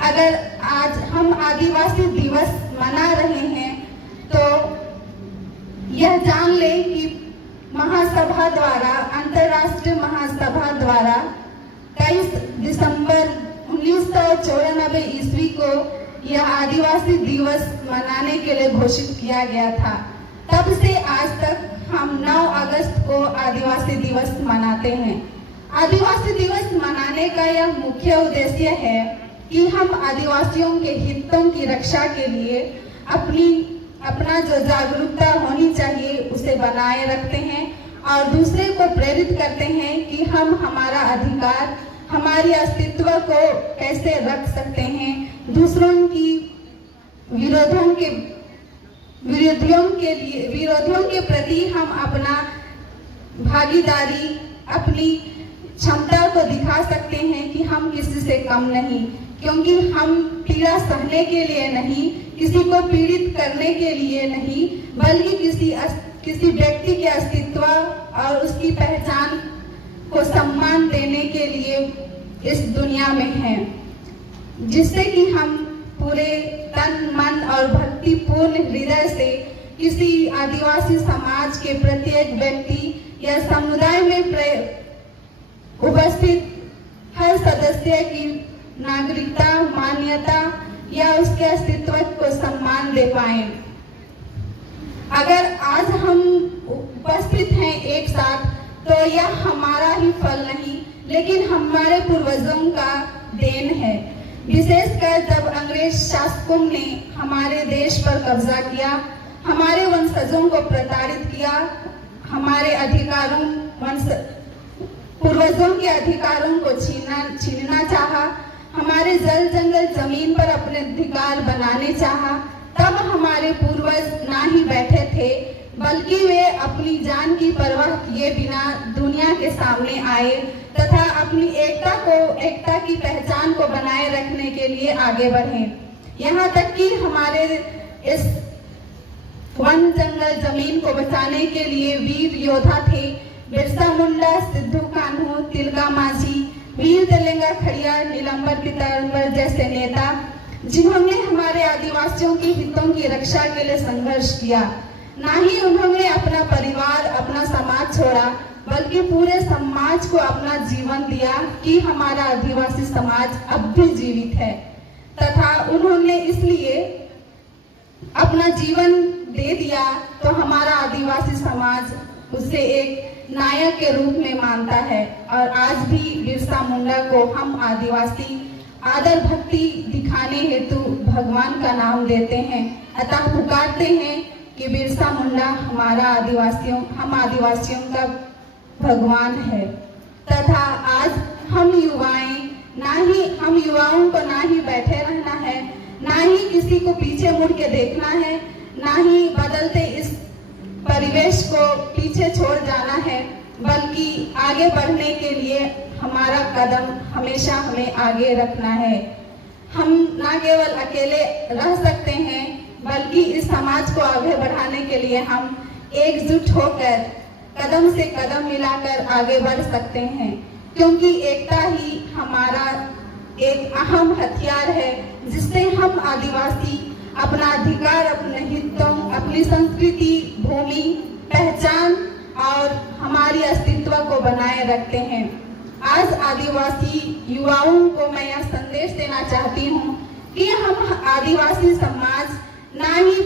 अगर आज हम आदिवासी दिवस मना रहे हैं तो यह जान लें कि महासभा द्वारा, अंतर्राष्ट्रीय महासभा द्वारा 23 दिसंबर 1994 ईस्वी को यह आदिवासी दिवस मनाने के लिए घोषित किया गया था। तब से आज तक हम 9 अगस्त को आदिवासी दिवस मनाते हैं। आदिवासी दिवस मनाने का यह मुख्य उद्देश्य है कि हम आदिवासियों के हितों की रक्षा के लिए अपना जो जागरूकता होनी चाहिए उसे बनाए रखते हैं और दूसरे को प्रेरित करते हैं कि हम हमारा अधिकार, हमारी अस्तित्व को कैसे रख सकते हैं। दूसरों की विरोधियों के प्रति हम अपना भागीदारी, अपनी क्षमता को दिखा सकते हैं कि हम किसी से कम नहीं, क्योंकि हम पीड़ा सहने के लिए नहीं, किसी को पीड़ित करने के लिए नहीं, बल्कि किसी व्यक्ति के अस्तित्व और उसकी पहचान को सम्मान देने के लिए इस दुनिया में हैं, जिससे कि हम पूरे तन, मन और भक्तिपूर्ण हृदय से किसी आदिवासी समाज के प्रत्येक व्यक्ति या समुदाय में उपस्थित हर सदस्य की नागरिकता, मान्यता या उसके अस्तित्व को सम्मान दे पाए। अगर आज हम उपस्थित हैं एक साथ तो यह हमारा ही फल नहीं, लेकिन हमारे पूर्वजों का देन है। विशेषकर जब अंग्रेज शासकों ने हमारे देश पर कब्जा किया, हमारे वंशजों को प्रताड़ित किया, हमारे पूर्वजों के अधिकारों को छीनना चाहा, हमारे जल जंगल जमीन पर अपने अधिकार बनाने चाहा, तब हमारे पूर्वज ना ही बैठे थे, बल्कि वे अपनी जान की परवाह किए बिना दुनिया के सामने आए तथा अपनी एकता की पहचान को बनाए रखने के लिए आगे बढ़े। यहाँ तक कि हमारे इस वन जंगल जमीन को बचाने के लिए वीर योद्धा थे बिरसा मुंडा, सिद्धू कान्हू, तिलका माझी, वीर तेलेंगा खड़िया, नीलंबर पीताम्बर जैसे नेता, जिन्होंने हमारे आदिवासियों के हितों की रक्षा के लिए संघर्ष किया। ना ही उन्होंने अपना परिवार, अपना समाज छोड़ा, बल्कि पूरे समाज को अपना जीवन दिया कि हमारा आदिवासी समाज अब भी जीवित है, तथा उन्होंने इसलिए अपना जीवन दे दिया तो हमारा आदिवासी समाज उसे एक नायक के रूप में मानता है। और आज भी बिरसा मुंडा को हम आदिवासी आदर भक्ति दिखाने हेतु भगवान का नाम देते हैं, अतः पुकारते हैं कि बिरसा मुंडा हम आदिवासियों का भगवान है। तथा आज हम युवाओं को ना ही बैठे रहना है, ना ही किसी को पीछे मुड़ के देखना है, ना ही बदलते इस परिवेश को पीछे छोड़ जाना है, बल्कि आगे बढ़ने के लिए हमारा कदम हमेशा हमें आगे रखना है। हम ना केवल अकेले रह सकते हैं, बल्कि इस समाज को आगे बढ़ाने के लिए हम एकजुट होकर कदम से कदम मिलाकर आगे बढ़ सकते हैं, क्योंकि एकता ही हमारा एक अहम हथियार है, जिससे हम आदिवासी अपना अधिकार, अपने हितों, अपनी संस्कृति, भूमि, पहचान और हमारी अस्तित्व को बनाए रखते हैं। आज आदिवासी युवाओं को मैं यह संदेश देना चाहती हूँ कि हम आदिवासी समाज ना ही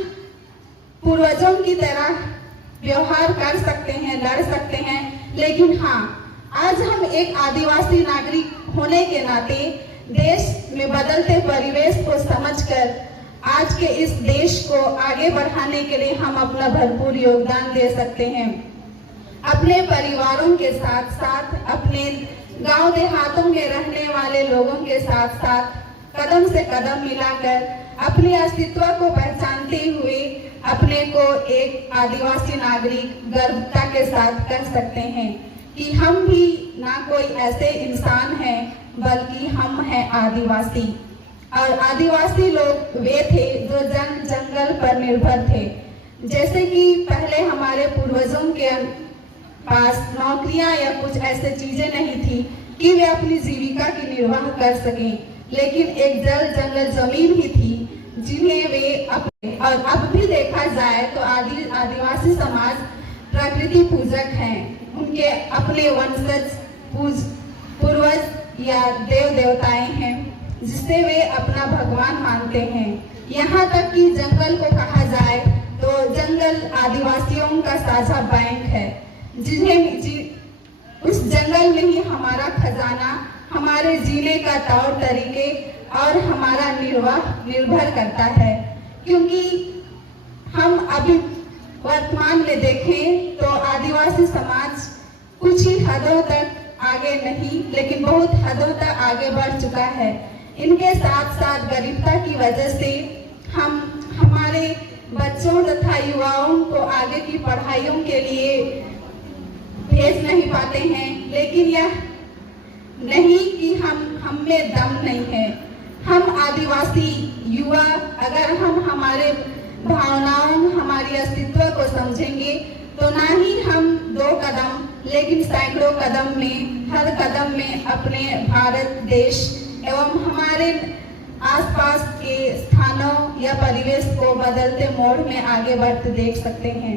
पूर्वजों की तरह व्यवहार कर सकते हैं, लड़ सकते हैं, लेकिन हाँ, आज हम एक आदिवासी नागरिक होने के नाते देश में बदलते परिवेश को समझकर आज के इस देश को आगे बढ़ाने के लिए हम अपना भरपूर योगदान दे सकते हैं। अपने परिवारों के साथ साथ अपने गांव देहातों के रहने वाले लोगों के साथ साथ कदम से कदम मिलाकर अपने अस्तित्व को पहचानते हुए अपने को एक आदिवासी नागरिक गर्वता के साथ कह सकते हैं कि हम भी ना कोई ऐसे इंसान हैं, बल्कि हम हैं आदिवासी। और आदिवासी लोग वे थे जो जंगल पर निर्भर थे। जैसे कि पहले हमारे पूर्वजों के पास नौकरियां या कुछ ऐसे चीजें नहीं थी कि वे अपनी जीविका की निर्वाह कर सकें, लेकिन एक जल जंगल जमीन ही थी जिन्हें वे अपने, और अब भी देखा जाए तो आदिवासी समाज प्रकृति पूजक हैं। उनके अपने वंशज पूर्वज या देव देवताएं हैं जिसे वे अपना भगवान मानते हैं। यहाँ तक कि जंगल को कहा जाए तो जंगल आदिवासियों का साझा बैंक है, उस जंगल में ही हमारा खजाना, हमारे जीने का तौर तरीके और हमारा निर्भर करता है। क्योंकि हम अभी वर्तमान में देखें तो आदिवासी समाज कुछ ही हदों तक आगे नहीं लेकिन बहुत हदों तक आगे बढ़ चुका है। इनके साथ साथ गरीबता की वजह से हम हमारे बच्चों तथा युवाओं को आगे की पढ़ाइयों के लिए भेज नहीं पाते हैं। लेकिन यह नहीं कि हम में दम नहीं है। हम आदिवासी युवा अगर हम हमारे भावनाओं, हमारी अस्तित्व को समझेंगे तो ना ही हम 2 कदम लेकिन सैकड़ों कदम में, हर कदम में अपने भारत देश एवं हमारे आसपास के स्थानों या परिवेश को बदलते मोड़ में आगे बढ़ते देख सकते हैं।